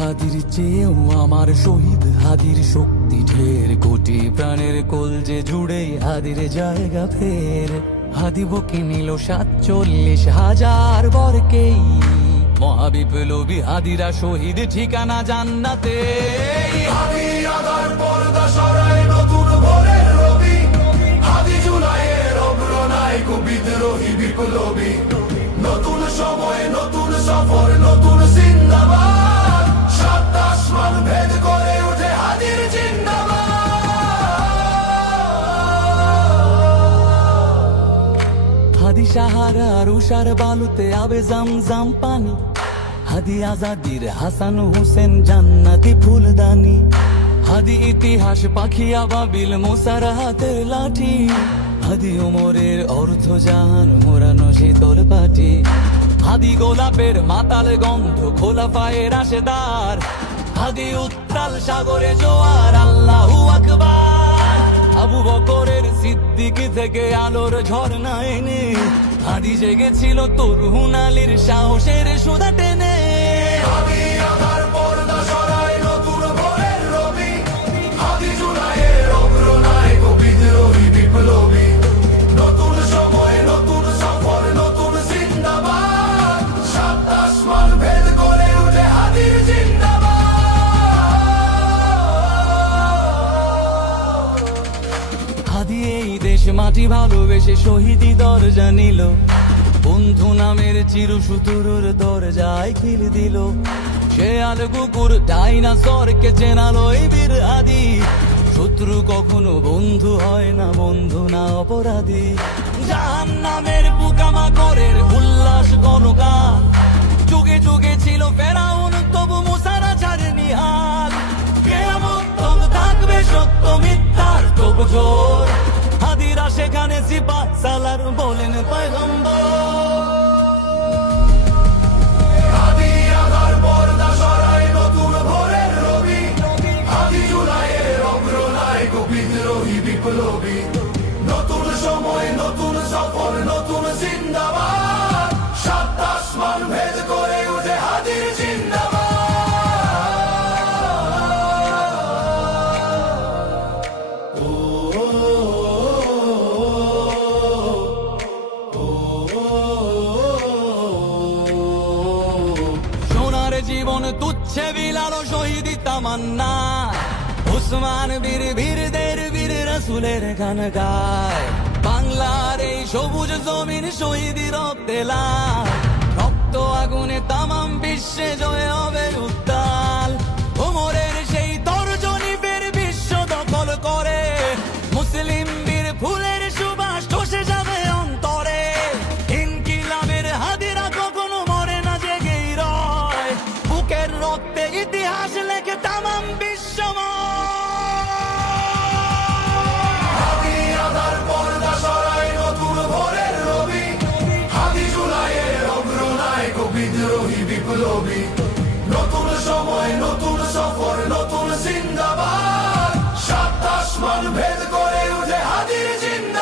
হাদির চেয়েও আমার শহীদ হাদির শক্তি ঢের, কোটি প্রাণের কলজে জুড়ে হাদির জায়গা ফের। হাদি বকে নিল 47,000 বরকেই, মহাবিপ্লবী হাদিরা শহীদ ঠিকানা জান্নাতে। হাদি আদার পর্দা সরায় নতুন ভোরের রবি, হাদি জুলাইয়ের অগ্রনায়ক বিদ্রোহী বিপ্লবী। নতুন সময় নতুন সফর নতুন জিন্দাবাদ, সাত আসমান ভেদ করে ওঠে হাদির জিন্দাবাদ। হাদি সাহারার উষার বালুতে আবে জামজাম পানি, হাদি আজাদির হাসান হোসেন জান্নাতি ফুলদানি। হাদি ইতিহাস পাখি আবাবিল মুসার হাতের লাঠি, হাদি ওমরের অর্থ জাহান মোরানো শীতল পাটি। হাদি গোলাপের মাতাল গন্ধ খোলা পায়ের রাশেদার, হাদি উত্তাল সাগরে জোয়ার আল্লাহু আকবার। আবু বকরের সিদ্দিকী থেকে আলোর ঝর্ণা এনে, হাদি জেগেছিল তরুণ আলীর সাহসের সুধা টেনে। হাদি আদার পর্দা সরায় নতুন ভোরের রবি, হাদি জুলাইয়ের অগ্রনায়ক বিদ্রোহী বিপ্লবী। নতুন সময় নতুন সফর নতুন জিন্দাবাদ, সাত আসমান ভেদ করে ওঠে হাদির জিন্দাবাদ। হাদি এই দেশ মাটি ভালোবেসে শহীদি দরজা নিল, বন্ধু নামের চিরসুতুরুর দরজায় খিল দিল। সে আল কুকুর ডাইনাসরকে চেনালো এই বীর হাদি, শত্রু কখনো বন্ধু হয় না, বন্ধু না অপরাধী। জাহান্নামের পোকামাকড়ের উল্লাস গণকাল, যুগে যুগে ছিল ফেরাউন তবু মুসারা ছাড়েনি হাল। কিয়ামত তবে থাকবে সত্য মিথ্যার তবু জোর, হাদিরা সেখানে সিপাহ সালার বলেন পয়গম্বর। হাদি আদার পর্দা সরায় নতুন ভোরের রবি, হাদি জুলাইয়ের অগ্রনায়ক বিদ্রোহী বিপ্লবী। নতুন সময় নতুন সফর নতুন জিন্দাবাদ, সাত আসমান ভেদ করে ওঠে হাদির জিন্দাবাদ। সোনার জীবন তুচ্ছে বিলালো শহীদি তামান্না, উসমান বীর বীরদের বীর রাসূলের গান গায়। বাংলার এই সবুজ জমিন শহীদি রক্তে লাল, রক্ত আগুনে তামাম বিশ্বে জয় হবে উত্তাল। ওমরের সেই তর্জনী ফের বিশ্ব দখল করে, মুসলিম বীর ফুলের সুবাস চষে যাবে অন্তরে। ইনকিলাবের হাদিরা কখনো মরে না, জেগেই রয়, বুকের রক্তে ইতিহাস লেখে তামাম বিশ্বময়। হাদি আদার পর্দা সরায় নতুন ভোরের রবি, হাদি জুলাইয়ের অগ্রনায়ক বিদ্রোহী বিপ্লবী। নতুন সময় নতুন সফর নতুন জিন্দাবাদ, সাত আসমান ভেদ করে ওঠে হাদির জিন্দাবাদ।